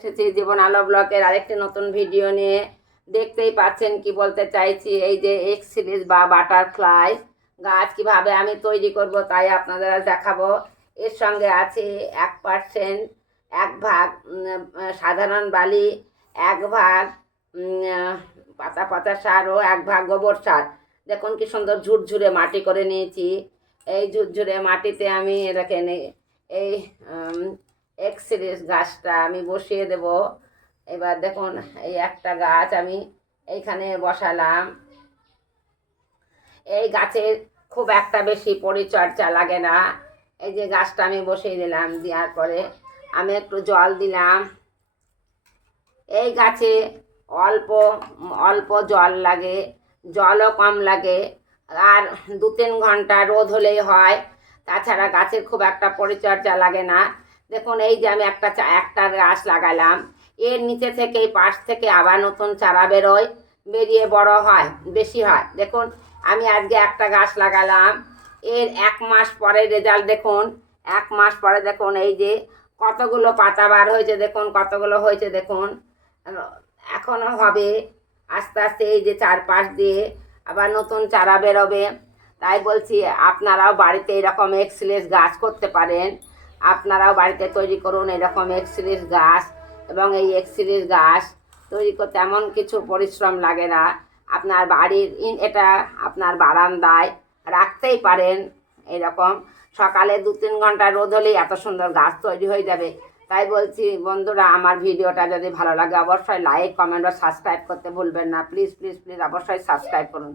এসেছি জীবন আলো ব্লকের আরেকটি নতুন ভিডিও নিয়ে। দেখতেই পাচ্ছেন কি বলতে চাইছি, এই যে এক্স সিরিজ বা বাটারফ্লাই গাছ কিভাবে আমি তৈরি করব তাই আপনাদের দেখাবো। এর সঙ্গে আছে 1% 1 ভাগ সাধারণ বালি, 1 ভাগ পাতা পাতা সার ও 1 ভাগ গোবর সার। দেখুন কি সুন্দর ঝুরঝুরে মাটি করে নিয়েছি। এই ঝুরঝুরে মাটিতে আমি রেখে এই এক্স সিরিজ গাছটা আমি বসিয়ে দেব। এবার দেখুন এই একটা গাছ আমি এইখানে বসালাম। এই গাছের খুব একটা বেশি পরিচর্যা লাগে না। এই যে গাছটা আমি বসিয়ে দিলাম, দেওয়ার পরে আমি একটু জল দিলাম। এই গাছে অল্প অল্প জল লাগে, জলও কম লাগে, আর 2-3 ঘন্টা রোদ হলেই হয়। তাছাড়া গাছের খুব একটা পরিচর্যা লাগে না। দেখুন এই যে আমি একটা গাছ লাগালাম, এর নিচে থেকে এই পাশ থেকে আবার নতুন চারা বেরোয়, বেরিয়ে বড় হয়, বেশি হয়। দেখুন আমি আজকে একটা গাছ লাগালাম, এর 1 মাস পরে রেজাল্ট দেখুন। 1 মাস পরে দেখুন এই যে কতগুলো পাতা বার হয়েছে, দেখুন কতগুলো হয়েছে দেখুন। এখনও হবে, আস্তে আস্তে এই যে চারপাশ দিয়ে আবার নতুন চারা বেরোবে। তাই বলছি আপনারাও বাড়িতে এরকম এক্সিলেন্স গাছ করতে পারেন। আপনারাও বাড়িতে তৈরি করুন এরকম এক্সিলেন্স গাছ। এবং এই এক্সিলেন্স গাছ তৈরি করতে এমন কিছু পরিশ্রম লাগে না। আপনার বাড়ির এটা আপনার বারান্দায় রাখতেই পারেন। এরকম সকালে 2-3 ঘন্টা রোদ হলেই এত সুন্দর গাছ তৈরি হয়ে যাবে। তাই বলছি বন্ধুরা, আমার ভিডিওটা যদি ভালো লাগে অবশ্যই লাইক, কমেন্ট ও সাবস্ক্রাইব করতে ভুলবেন না। প্লিজ প্লিজ প্লিজ অবশ্যই সাবস্ক্রাইব করুন।